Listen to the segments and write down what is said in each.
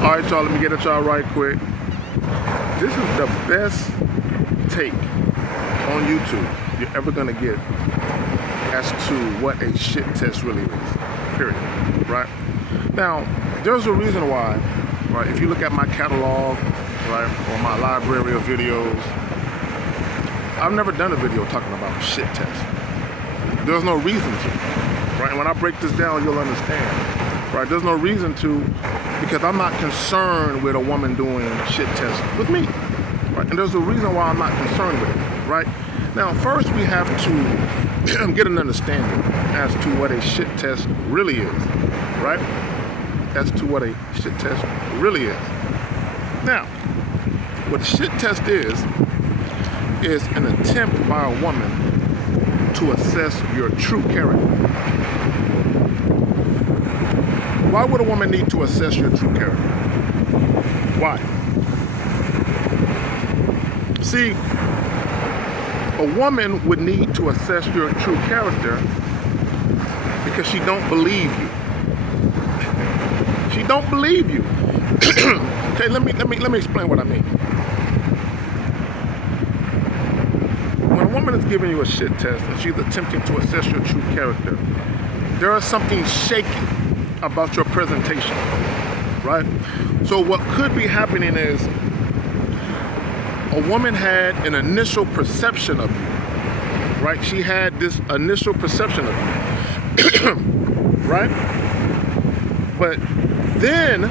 All right, y'all, let me get at y'all right quick. This is the best take on YouTube you're ever gonna get as to what a shit test really is, period, right? Now, there's a reason why, right? If you look at my catalog, right, or my library of videos, I've never done a video talking about shit tests. There's no reason to, right? And when I break this down, you'll understand, right? There's no reason to, because I'm not concerned with a woman doing shit tests with me, right? And there's a reason why I'm not concerned with it, right? Now, first we have to get an understanding as to what a shit test really is, right? As to what a shit test really is. Now, what a shit test is an attempt by a woman to assess your true character. Why would a woman need to assess your true character? Why? See, a woman would need to assess your true character because she don't believe you. She don't believe you. Okay, let me explain what I mean. When a woman is giving you a shit test and she's attempting to assess your true character, there is something shaky about your presentation, right? So what could be happening is a woman had an initial perception of you, right? She had this initial perception of you, right? But then,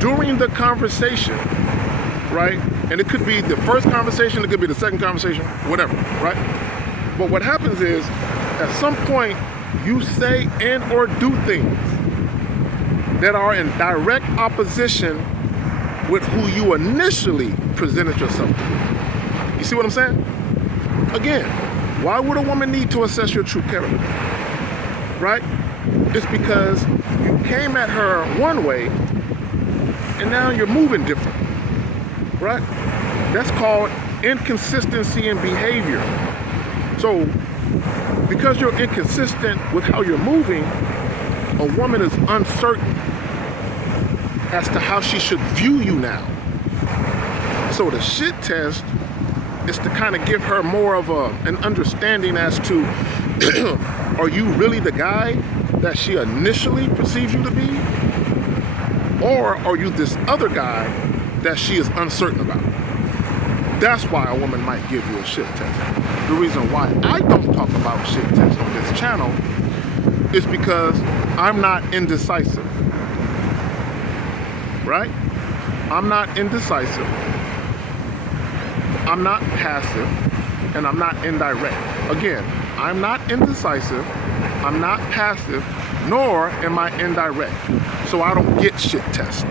during the conversation, right? And it could be the first conversation, it could be the second conversation, whatever, right? But what happens is, at some point, you say and or do things that are in direct opposition with who you initially presented yourself to be. You see what I'm saying? Again, why would a woman need to assess your true character? Right? It's because you came at her one way and now you're moving different. Right? That's called inconsistency in behavior. So, because you're inconsistent with how you're moving, a woman is uncertain as to how she should view you now. So the shit test is to kind of give her more of an understanding as to, are you really the guy that she initially perceives you to be? Or are you this other guy that she is uncertain about? That's why a woman might give you a shit test. The reason why I don't talk about shit tests on this channel is because I'm not indecisive, right? I'm not indecisive, I'm not passive, and I'm not indirect. Again, I'm not indecisive, I'm not passive, nor am I indirect. So I don't get shit tested.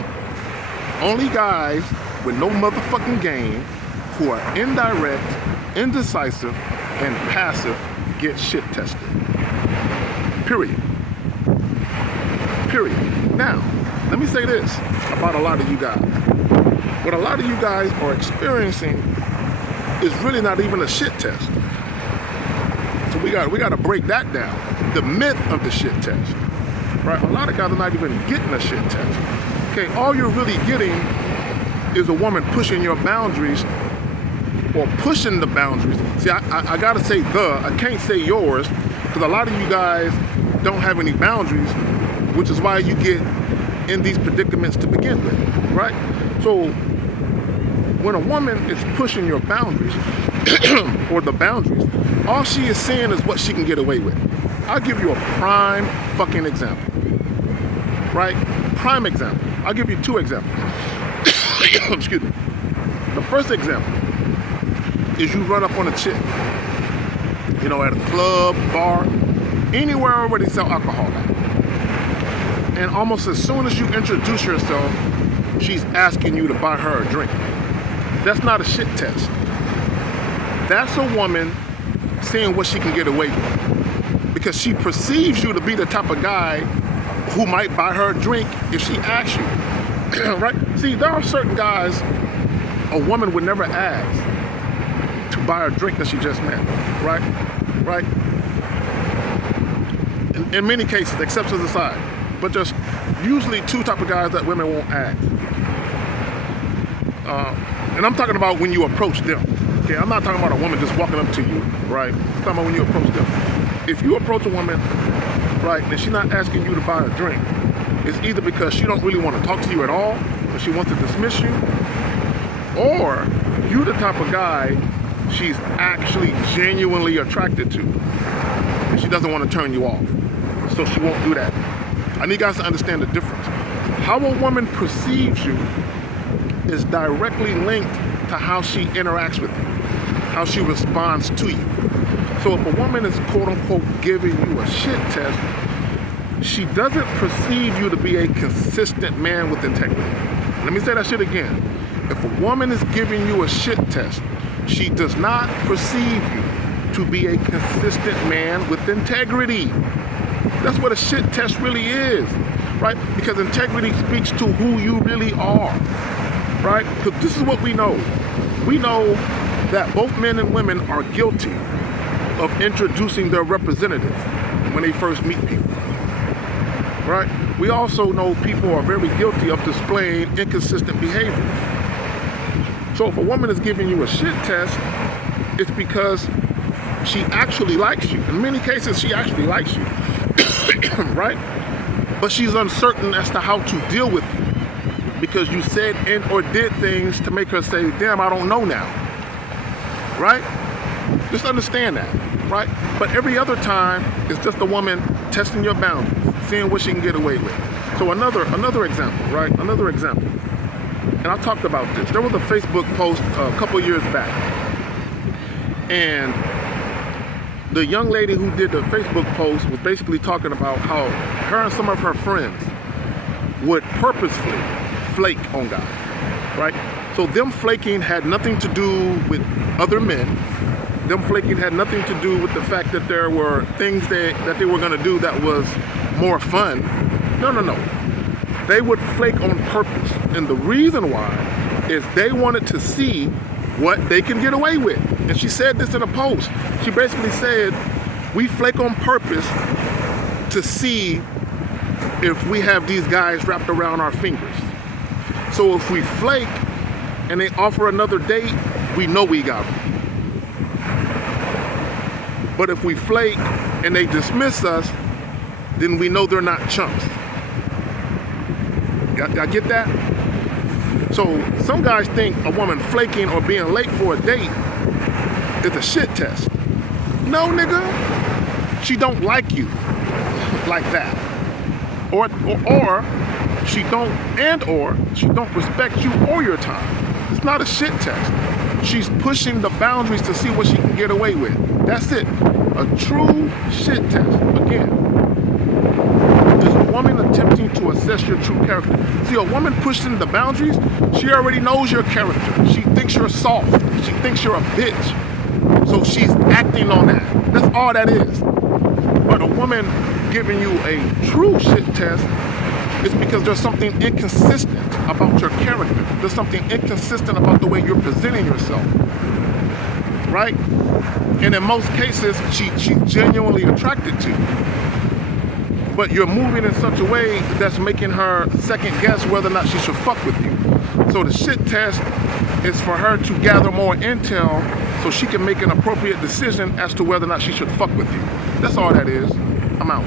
Only guys with no motherfucking game who are indirect, indecisive, and passive get shit tested. Period. Period. Now, let me say this about a lot of you guys. What a lot of you guys are experiencing is really not even a shit test. So we got to break that down. The myth of the shit test. Right? A lot of guys are not even getting a shit test. Okay, all you're really getting is a woman pushing your boundaries or pushing the boundaries. See, I gotta say I can't say yours, because a lot of you guys don't have any boundaries, which is why you get in these predicaments to begin with, right? So when a woman is pushing your boundaries or the boundaries, all she is saying is what she can get away with. I'll give you a prime fucking example, right? Prime example. I'll give you two examples. Excuse me. The first example is you run up on a chick, you know, at a club, bar, anywhere where they sell alcohol at. And almost as soon as you introduce yourself, she's asking you to buy her a drink. That's not a shit test. That's a woman seeing what she can get away with. Because she perceives you to be the type of guy who might buy her a drink if she asks you. Right? See, there are certain guys a woman would never ask to buy her a drink that she just met. Right? Right? In many cases, exceptions aside. But just usually two type of guys that women won't ask. And I'm talking about when you approach them. Okay, I'm not talking about a woman just walking up to you, right? I'm talking about when you approach them. If you approach a woman, right, and she's not asking you to buy a drink, it's either because she don't really want to talk to you at all, or she wants to dismiss you, or you the type of guy she's actually genuinely attracted to, and she doesn't want to turn you off, so she won't do that. I need you guys to understand the difference. How a woman perceives you is directly linked to how she interacts with you, how she responds to you. So if a woman is quote unquote giving you a shit test, she doesn't perceive you to be a consistent man with integrity. Let me say that shit again. If a woman is giving you a shit test, she does not perceive you to be a consistent man with integrity. That's what a shit test really is, right? Because integrity speaks to who you really are, right? Because this is what we know. We know that both men and women are guilty of introducing their representative when they first meet people, right? We also know people are very guilty of displaying inconsistent behavior. So if a woman is giving you a shit test, it's because she actually likes you. In many cases, she actually likes you, right? But she's uncertain as to how to deal with you because you said and or did things to make her say, damn, I don't know now, right? Just understand that, right? But every other time, it's just a woman testing your boundaries, seeing what she can get away with. So another example, right? Another example. And I talked about this. There was a Facebook post a couple years back. And the young lady who did the Facebook post was basically talking about how her and some of her friends would purposefully flake on guys, right? So them flaking had nothing to do with other men. Them flaking had nothing to do with the fact that there were things that they were going to do that was more fun. No. They would flake on purpose. And the reason why is they wanted to see what they can get away with. And she said this in a post. She basically said, we flake on purpose to see if we have these guys wrapped around our fingers. So if we flake and they offer another date, we know we got them. But if we flake and they dismiss us, then we know they're not chumps. Y'all get that? So some guys think a woman flaking or being late for a date is a shit test. No, nigga. She don't like you like that. Or she don't respect you or your time. It's not a shit test. She's pushing the boundaries to see what she can get away with. That's it. A true shit test. Again, is a woman attempting to assess your true character. See, a woman pushing the boundaries, she already knows your character. She thinks you're soft. She thinks you're a bitch. So she's acting on that. That's all that is. But a woman giving you a true shit test is because there's something inconsistent about your character. There's something inconsistent about the way you're presenting yourself. Right? And in most cases, she's genuinely attracted to you. But you're moving in such a way that's making her second guess whether or not she should fuck with you. So the shit test is for her to gather more intel so she can make an appropriate decision as to whether or not she should fuck with you. That's all that is. I'm out.